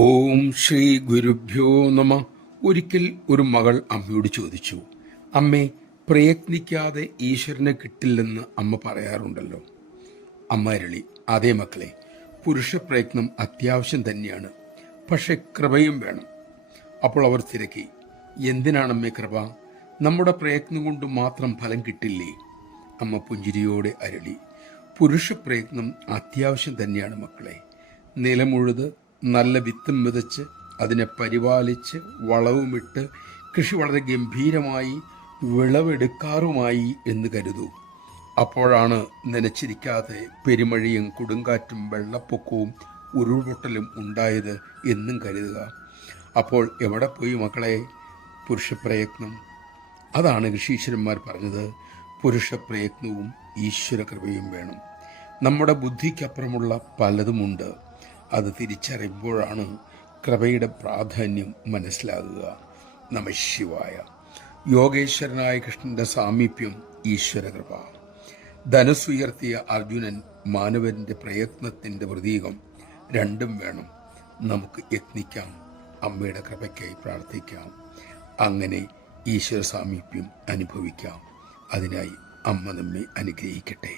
ഓം ശ്രീ ഗുരുഭ്യോ നമ. ഒരിക്കൽ ഒരു മകൾ അമ്മയോട് ചോദിച്ചു, അമ്മേ, പ്രയത്നിക്കാതെ ഈശ്വരനെ കിട്ടില്ലെന്ന് അമ്മ പറയാറുണ്ടല്ലോ. അമ്മ അരുളി, അതേ മക്കളെ, പുരുഷ പ്രയത്നം അത്യാവശ്യം തന്നെയാണ്, പക്ഷെ കൃപയും വേണം. അപ്പോൾ അവർ തിരക്കി, എന്തിനാണമ്മേ കൃപ? നമ്മുടെ പ്രയത്നം കൊണ്ട് മാത്രം ഫലം കിട്ടില്ലേ? അമ്മ പുഞ്ചിരിയോടെ അരുളി, പുരുഷ പ്രയത്നം അത്യാവശ്യം തന്നെയാണ് മക്കളെ. നിലമുഴുത് നല്ല വിത്തും വിതച്ച് അതിനെ പരിപാലിച്ച് വളവുമിട്ട് കൃഷി വളരെ ഗംഭീരമായി വിളവെടുക്കാറുമായി എന്ന് കരുതൂ. അപ്പോഴാണ് നനച്ചിരിക്കാതെ പെരുമഴയും കൊടുങ്കാറ്റും വെള്ളപ്പൊക്കവും ഉരുൾപൊട്ടലും ഉണ്ടായത് എന്നും കരുതുക. അപ്പോൾ എവിടെ പോയി മക്കളെ പുരുഷപ്രയത്നം? അതാണ് ഋഷീശ്വരന്മാർ പറഞ്ഞത്, പുരുഷപ്രയത്നവും ഈശ്വരകൃപയും വേണം. നമ്മുടെ ബുദ്ധിക്കപ്പുറമുള്ള പലതുമുണ്ട്. അത് തിരിച്ചറിയുമ്പോഴാണ് കൃപയുടെ പ്രാധാന്യം മനസ്സിലാകുക. നമഃശിവായ. യോഗേശ്വരനായ കൃഷ്ണന്റെ സാമീപ്യം ഈശ്വരകൃപ. ധനുസുയർത്തിയ അർജുനൻ മാനവന്റെ പ്രയത്നത്തിന്റെ പ്രതീകം. രണ്ടും വേണം. നമുക്ക് യത്നിക്കാം, അമ്മയുടെ കൃപയ്ക്കായി പ്രാർത്ഥിക്കാം, അങ്ങനെ ഈശ്വര സാമീപ്യം അനുഭവിക്കാം. അതിനായി അമ്മ നമ്മെ അനുഗ്രഹിക്കട്ടെ.